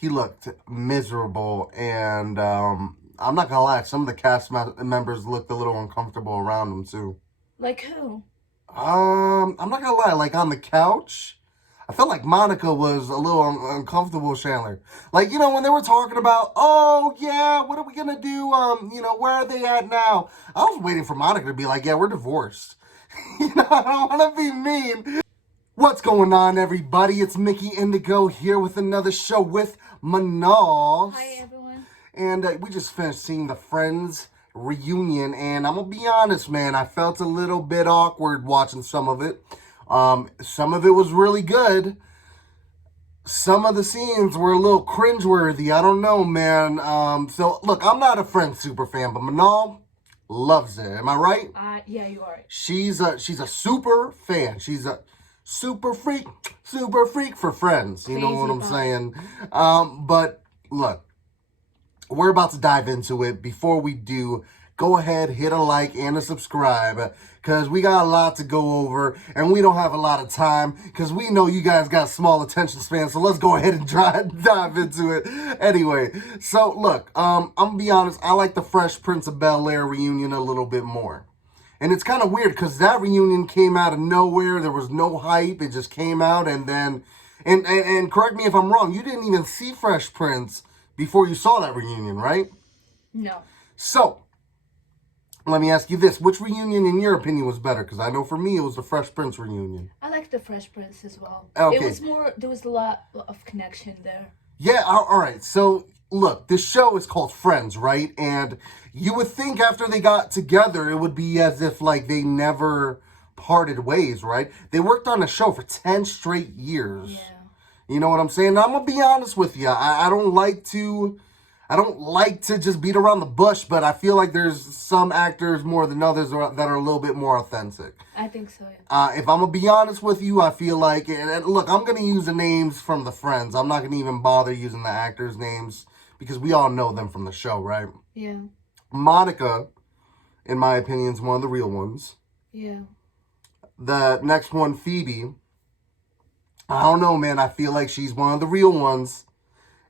he looked miserable, and I'm not gonna lie, some of the cast members looked a little uncomfortable around him too. Like who? I'm not gonna lie, like on the couch, I felt like Monica was a little uncomfortable with Chandler. Like, when they were talking about, oh yeah, what are we gonna do? Where are they at now? I was waiting for Monica to be like, yeah, we're divorced. I don't want to be mean. What's going on, everybody? It's Mickey Indigo here with another show with Manal. Hi, everyone. And we just finished seeing the Friends reunion, and I'm gonna be honest, man, I felt a little bit awkward watching some of it. Some of it was really good. Some of the scenes were a little cringeworthy. I don't know, man. So look, I'm not a Friends super fan, but Manal loves it. Am I right? Yeah, you are. She's a super fan. She's a super freak for Friends. You know what I'm saying? But look, we're about to dive into it. Before we do, go ahead, hit a like and a subscribe, because we got a lot to go over, and we don't have a lot of time, because we know you guys got small attention spans, so let's go ahead and dive into it. Anyway, so look, I'm going to be honest, I like the Fresh Prince of Bel-Air reunion a little bit more. And it's kind of weird, because that reunion came out of nowhere. There was no hype. It just came out, and then, and correct me if I'm wrong, you didn't even see Fresh Prince before you saw that reunion, right? No. So, let me ask you this. Which reunion, in your opinion, was better? Because I know for me, it was the Fresh Prince reunion. I like the Fresh Prince as well. Okay. It was more, there was a lot of connection there. Yeah, all right. So, look, this show is called Friends, right? And you would think after they got together, it would be as if, like, they never parted ways, right? They worked on the show for 10 straight years. Yeah. You know what I'm saying? Now, I'm going to be honest with you. I don't like to just beat around the bush, but I feel like there's some actors more than others that are a little bit more authentic. I think so, yeah. If I'm going to be honest with you, I feel like, and look, I'm going to use the names from the Friends. I'm not going to even bother using the actors' names, because we all know them from the show, right? Yeah. Monica, in my opinion, is one of the real ones. Yeah. The next one, Phoebe, I don't know, man. I feel like she's one of the real ones.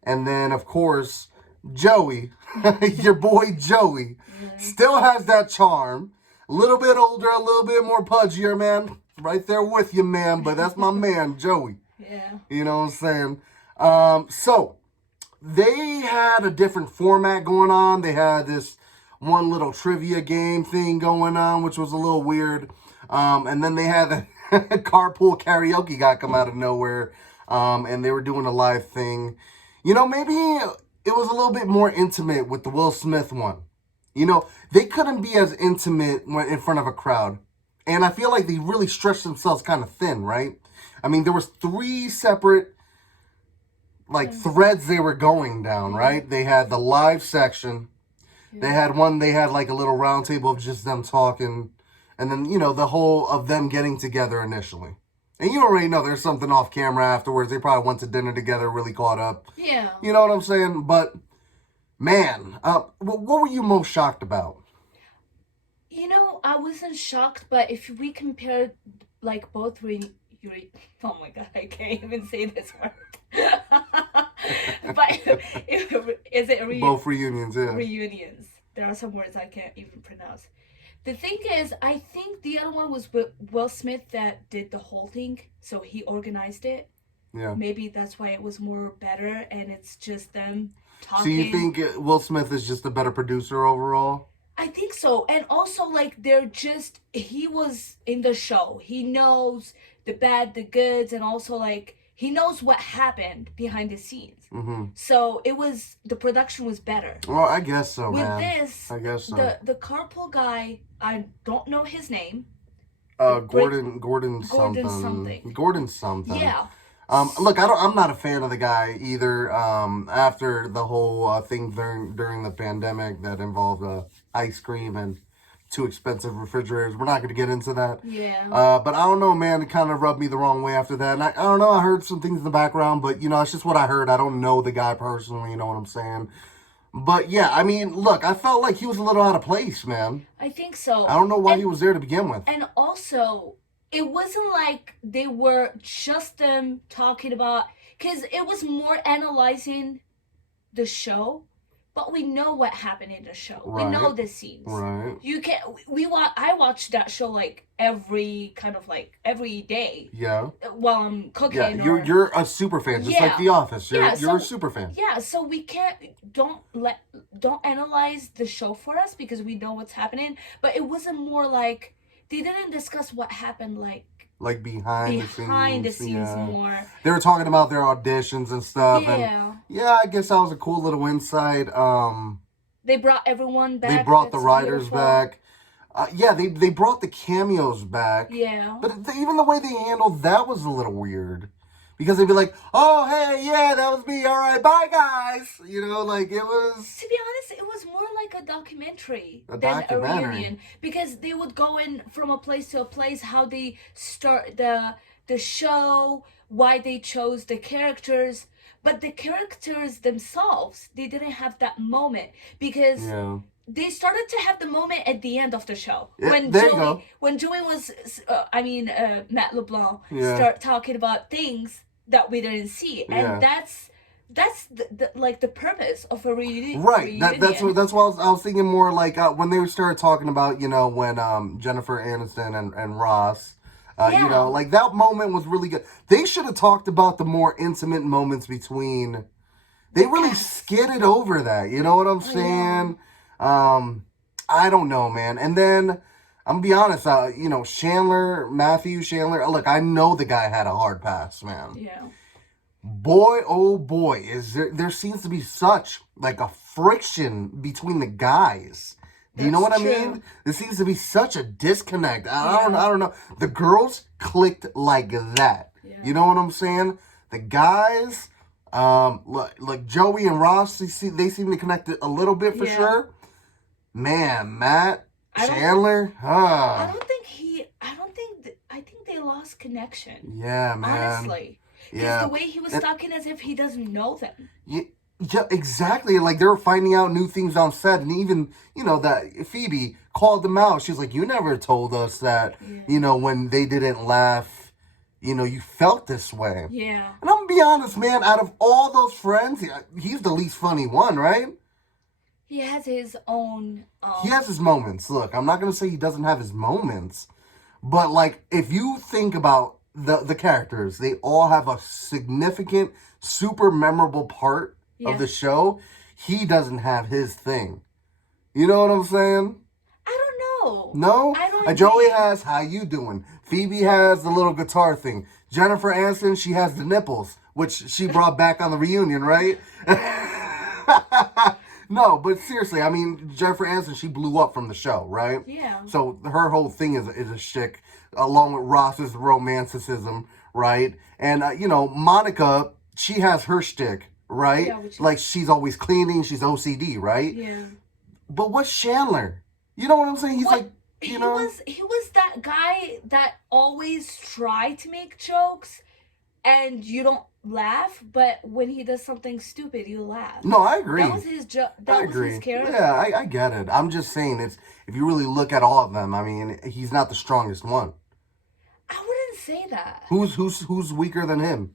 And then, of course, Joey, your boy Joey, still has that charm. A little bit older, a little bit more pudgier, man. Right there with you, man. But that's my man, Joey. Yeah. You know what I'm saying? So, they had a different format going on. They had this one little trivia game thing going on, which was a little weird. And then they had the carpool karaoke guy come out of nowhere. And they were doing a live thing. Maybe it was a little bit more intimate with the Will Smith one. They couldn't be as intimate when in front of a crowd. And I feel like they really stretched themselves kind of thin, right? I mean, there was 3 separate, threads they were going down, right? They had the live section. They had like a little round table of just them talking. And then, the whole of them getting together initially. And you already know there's something off camera afterwards. They probably went to dinner together, really caught up. Yeah. You know what I'm saying? But, man, what were you most shocked about? I wasn't shocked, but if we compare, both oh my god, I can't even say this word. But is it both reunions? Yeah. Reunions. There are some words I can't even pronounce. The thing is, I think the other one was Will Smith that did the whole thing, so he organized it. Yeah. Maybe that's why it was more better, and it's just them talking. So you think Will Smith is just a better producer overall? I think so. And also, he was in the show. He knows the bad, the goods, and also, he knows what happened behind the scenes. Mm-hmm. So the production was better. Well, I guess so, With man. this, I guess so. The carpool guy, I don't know his name. Gordon something. Gordon something. Yeah. Look, I'm not a fan of the guy either. After the whole thing during the pandemic that involved ice cream and too expensive refrigerators, we're not going to get into that. Yeah. But I don't know, man. It kind of rubbed me the wrong way after that. And I don't know. I heard some things in the background, but it's just what I heard. I don't know the guy personally. You know what I'm saying? But yeah, I mean, look, I felt like he was a little out of place, man. I think so. I don't know why he was there to begin with. And also, it wasn't like they were just them talking about, because it was more analyzing the show, but we know what happened in the show. Right. We know the scenes. Right. You can I watch that show like every day. Yeah. While I'm cooking. Yeah, you're a super fan, just like The Office. You're a super fan. Yeah, so we can't don't analyze the show for us because we know what's happening. But it wasn't more like they didn't discuss what happened like behind the scenes more. They were talking about their auditions and stuff. Yeah. And yeah, I guess that was a cool little insight. They brought everyone back. They brought the writers beautiful. back. Yeah, they brought the cameos back. Yeah. But even the way they handled that was a little weird. Because they'd be like, oh, hey, yeah, that was me. All right, bye, guys. You know, like, it was... To be honest, it was more like a documentary a reunion. Because they would go in from a place to a place, how they start the show, why they chose the characters. But the characters themselves, they didn't have that moment. Because... Yeah. They started to have the moment at the end of the show Yeah, when Joey was, Matt LeBlanc Yeah. start talking about things that we didn't see, and that's the like the purpose of a reunion. Right. That's what I was thinking more like when they started talking about, you know, when Jennifer Aniston and Ross. You know, like that moment was really good. They should have talked about the more intimate moments between. They really skidded over that. You know what I'm saying? I don't know, man. And then, I'm gonna be honest, you know, Matthew Chandler, look, I know the guy had a hard pass, man. Yeah. Boy, oh boy, there seems to be such, like, a friction between the guys. Do you know what I mean? There seems to be such a disconnect. I don't know. The girls clicked like that. Yeah. You know what I'm saying? The guys, like Joey and Ross, they seem to connect a little bit for sure. Man, Matt Chandler, I think they lost connection. Yeah, man. Honestly. Because the way he was talking as if he doesn't know them. Yeah, exactly. Like, they were finding out new things on set. And even, you know, that Phoebe called them out. She's like, you never told us that, you know, when they didn't laugh, you know, you felt this way. Yeah. And I'm going to be honest, man, out of all those friends, he's the least funny one, right? He has his own... He has his moments. Look, I'm not going to say he doesn't have his moments. But, like, if you think about the characters, they all have a significant, super memorable part of the show. He doesn't have his thing. You know what I'm saying? I don't know. No? I don't Joey has How You Doing. Phoebe has the little guitar thing. Jennifer Aniston, she has the nipples, which she brought back on the reunion, right? No, but seriously, I mean, Jennifer Aniston, she blew up from the show, right? Yeah. So her whole thing is a shtick, along with Ross's romanticism, right? And, you know, Monica, she has her shtick, right? Yeah, like, she's always cleaning, she's OCD, right? Yeah. But what's Chandler? You know what I'm saying? He's like, you know... He was that guy that always tried to make jokes, and you don't laugh, but when he does something stupid, you laugh. No, I agree. That was his his character. Yeah, I get it. I'm just saying, if you really look at all of them, I mean, he's not the strongest one. I wouldn't say that. Who's weaker than him?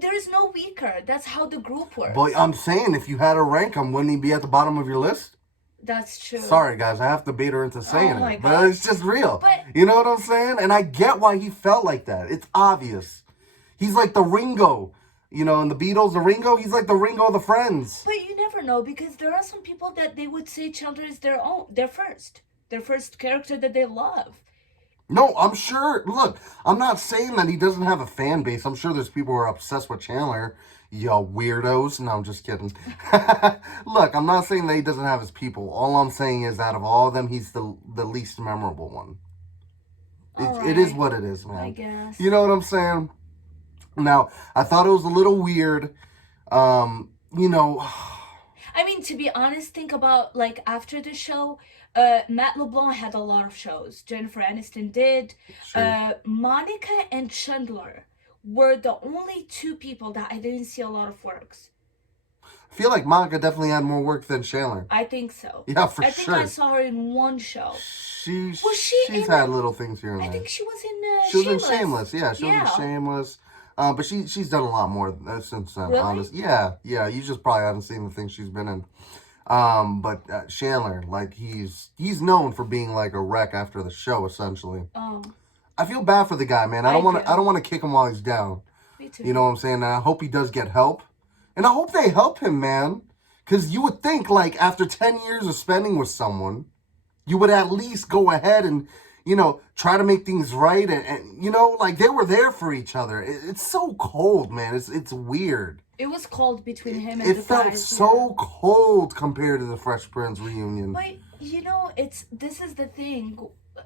There is no weaker. That's how the group works. But I'm saying, if you had to rank him, wouldn't he be at the bottom of your list? That's true. Sorry, guys, I have to bait her into saying it, but God. it's just real. You know what I'm saying? And I get why he felt like that. It's obvious. He's like the Ringo, you know, in the Beatles, the Ringo, he's like the Ringo of the Friends. But you never know, because there are some people that they would say Chandler is their first character that they love. No, I'm sure, look, I'm not saying that he doesn't have a fan base. I'm sure there's people who are obsessed with Chandler, yo weirdos. No, I'm just kidding. Look, I'm not saying that he doesn't have his people. All I'm saying is out of all of them, he's the least memorable one. It is what it is, man. I guess. You know what I'm saying? Now, I thought it was a little weird, you know... I mean, to be honest, think about, like, after the show, Matt LeBlanc had a lot of shows. Jennifer Aniston did. Sure. Monica and Chandler were the only two people that I didn't see a lot of works. I feel like Monica definitely had more work than Chandler. I think so. Yeah, for sure. I think I saw her in one show. She's had little things here and there. I think she was in Shameless. She was in Shameless. Yeah, she was in Shameless. But she's done a lot more since then. Really? Honest, yeah, yeah. You just probably haven't seen the things she's been in. But Chandler, like he's known for being like a wreck after the show. Essentially, Oh, I feel bad for the guy, man. I I do. don't want to kick him while he's down. Me You know too. what I'm saying? And I hope he does get help, and I hope they help him, man. Because you would think like after 10 years of spending with someone, you would at least go ahead and try to make things right, and like they were there for each other. It's so cold, man. It's weird. It was cold between him and It the felt guys, yeah. so cold compared to the Fresh Prince reunion. But it's this is the thing.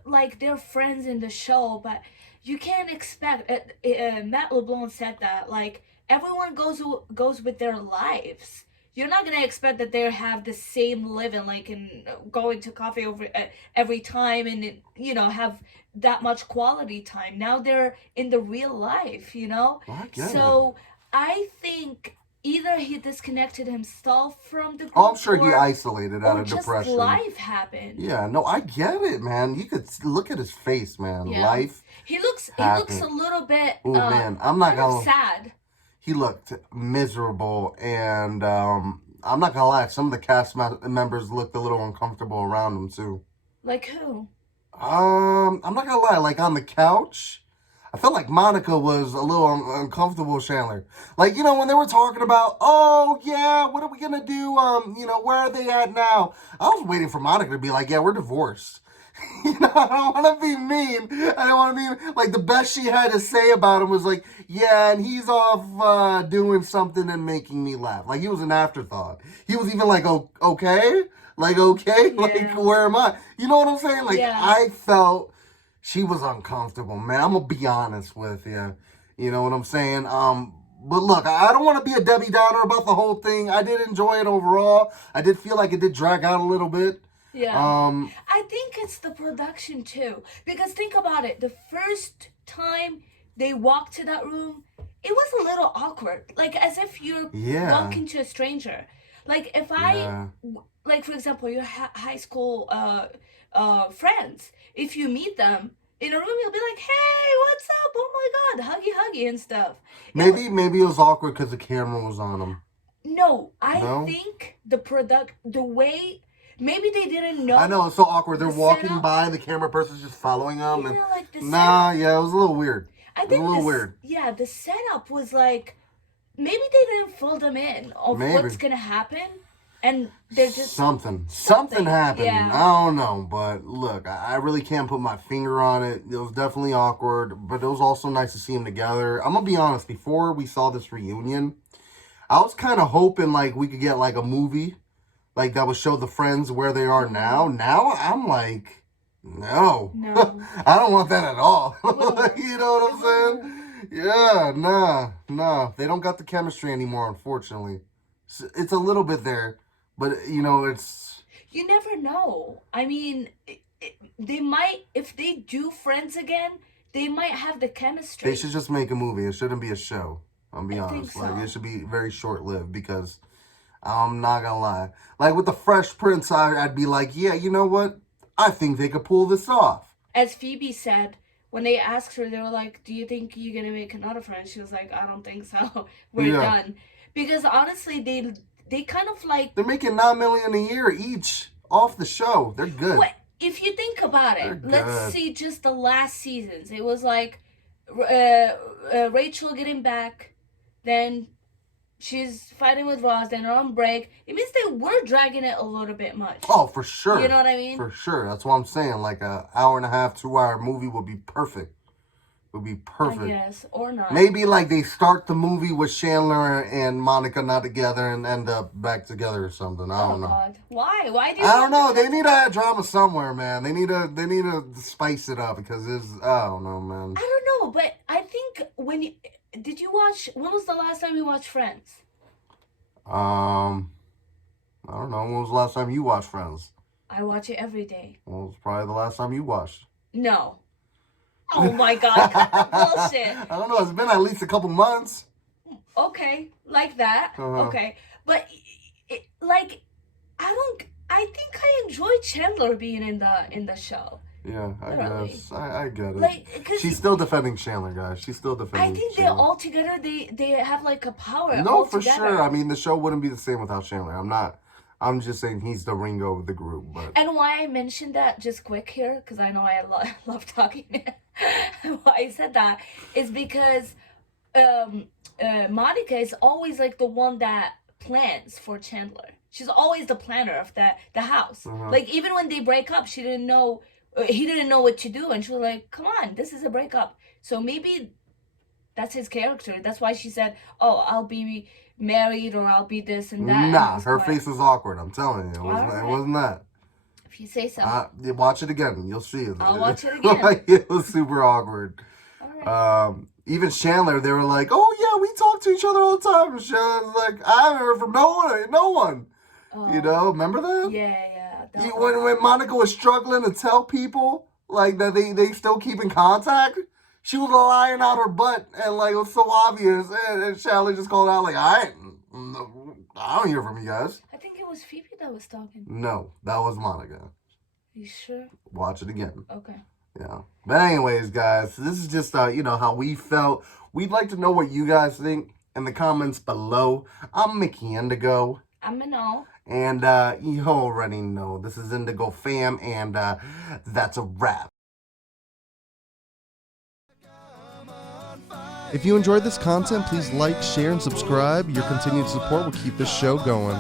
Like they're friends in the show, but you can't expect. Matt LeBlanc said that like everyone goes with their lives. You're not gonna expect that they have the same living, like in going to coffee over every time, and have that much quality time. Now they're in the real life. Well, I get it. So I think either he disconnected himself from the Oh, I'm group, sure he isolated out or of just depression. life happened. Yeah, no, I get it, man. You could look at his face, man. Yeah. Life He looks a happened. little bit Oh man, I'm not kind of gonna. sad. He looked miserable, and I'm not gonna lie. Some of the cast members looked a little uncomfortable around him too. Like who? I'm not gonna lie. Like on the couch, I felt like Monica was a little uncomfortable with Chandler. Like when they were talking about, oh yeah, what are we gonna do? Where are they at now? I was waiting for Monica to be like, yeah, we're divorced. I don't want to be mean. I don't want to be like the best she had to say about him was like, yeah, and he's off doing something and making me laugh. Like he was an afterthought. He was even like, oh, okay, like okay, like Yeah. where am I? You know what I'm saying? Like Yeah. I felt she was uncomfortable, man. I'm gonna be honest with you. You know what I'm saying? But look, I don't want to be a Debbie Downer about the whole thing. I did enjoy it overall. I did feel like it did drag out a little bit. Yeah. Um, I think it's the production too. Because think about it. The first time they walked to that room, it was a little awkward. Like as if you're yeah, walking to a stranger. Like if yeah. like for example, your high school friends, if you meet them in a room, you'll be like, "Hey, what's up? Oh my God, huggy huggy and stuff." Maybe it was awkward because the camera was on him. No, I No, think the way maybe they didn't I know know it's so awkward. They're the walking setup. by, the camera person's just following them, and Like the nah, setup. yeah, it was a little weird. I It was a think little this, weird. yeah, the setup was like maybe they didn't fill them in of Maybe what's gonna happen, and they're just something happened. Yeah, I don't know, but look, I really can't put my finger on it. It was definitely awkward, but it was also nice to see them together. I'm gonna be honest. Before we saw this reunion, I was kind of hoping like we could get like a movie like that would show the friends where they are now. mm, Now I'm like, no, no, I don't want that at all. it wouldn't work. You know what It I'm wouldn't work. saying? Yeah, nah. They don't got the chemistry anymore, unfortunately. It's a little bit there, but it's You never know. I mean, they might if they do Friends again, they might have the they chemistry. should just make a movie. It shouldn't be a show. I'll be I think honest. Like it so. should be very short lived because I'm not gonna lie. Like with the Fresh Prince, I'd be like, yeah, you know what? I think they could pull this off. As Phoebe said, when they asked her, they were like, "Do you think you're gonna make another friend?" She was like, "I don't think so. We're Yeah, done." Because honestly, they kind of like they're making 9 million a year each off the show. They're good. what if you think about They're it. Let's good. see, just the last seasons. It was like Rachel getting back, then she's fighting with Ross, then they're on break. It means they were dragging it a little bit much. Oh, for You sure. know what I mean? For sure. That's what I'm saying. Like a hour and a half, 2 hour movie would be perfect. Would be I perfect. guess or not. Maybe like they start the movie with Chandler and Monica not together and end up back together or something. I Oh don't know. God, why? Why do you? I don't know. want They them need to to add drama somewhere, man. They need to spice it up because it's I don't know, man. I don't know, but I think did you watch? When was the last time you watched Friends? Um, I don't know. When was the last time you watched Friends? I watch it every day. Well, it was probably the last time you watched. No. Oh my God, cut the bullshit. I don't know. It's been at least a couple months. Okay, like that. Uh-huh. Okay, but like I don't. I think I enjoy Chandler being in the show. Yeah, I Literally. guess. I get it. Like, cause She's still defending Chandler, guys. She's still I defending think they Chandler. all together they have like a power No, all for together. sure. I mean, the show wouldn't be the same without Chandler. I'm just saying he's the Ringo of the group. But And why I mentioned that just quick here, because I know I love talking. Why I said that is because Monica is always like the one that plans for Chandler. She's always the planner of the house. Like even when they break up, she didn't know he didn't know what to do, and she was like, "Come on, this is a breakup." So maybe that's his character. That's why she said, "Oh, I'll be married or I'll be this and that." And nah, he's her quiet. face was awkward. I'm telling you, it Alright. wasn't that. If you say so. Watch it again. You'll see it. I'll watch it again. Like, it was super awkward. Alright. Even Chandler, they were like, "Oh yeah, we talk to each other all the time." And Chandler's like, "I haven't heard from no one." You know, remember that? Yeah. When Monica was struggling to tell people like that they still keep in contact, she was lying out her butt, and like it was so obvious. And Chandler just called out like, I don't hear from you guys." I think it was Phoebe that was talking. No, that was Monica. You sure? Watch it again. Okay. Yeah. But anyways, guys, this is just how we felt. We'd like to know what you guys think in the comments below. I'm Mickey Indigo. I'm Manal. And you already know this is Indigo Fam, and that's a wrap. If you enjoyed this content, please like, share, and subscribe. Your continued support will keep this show going.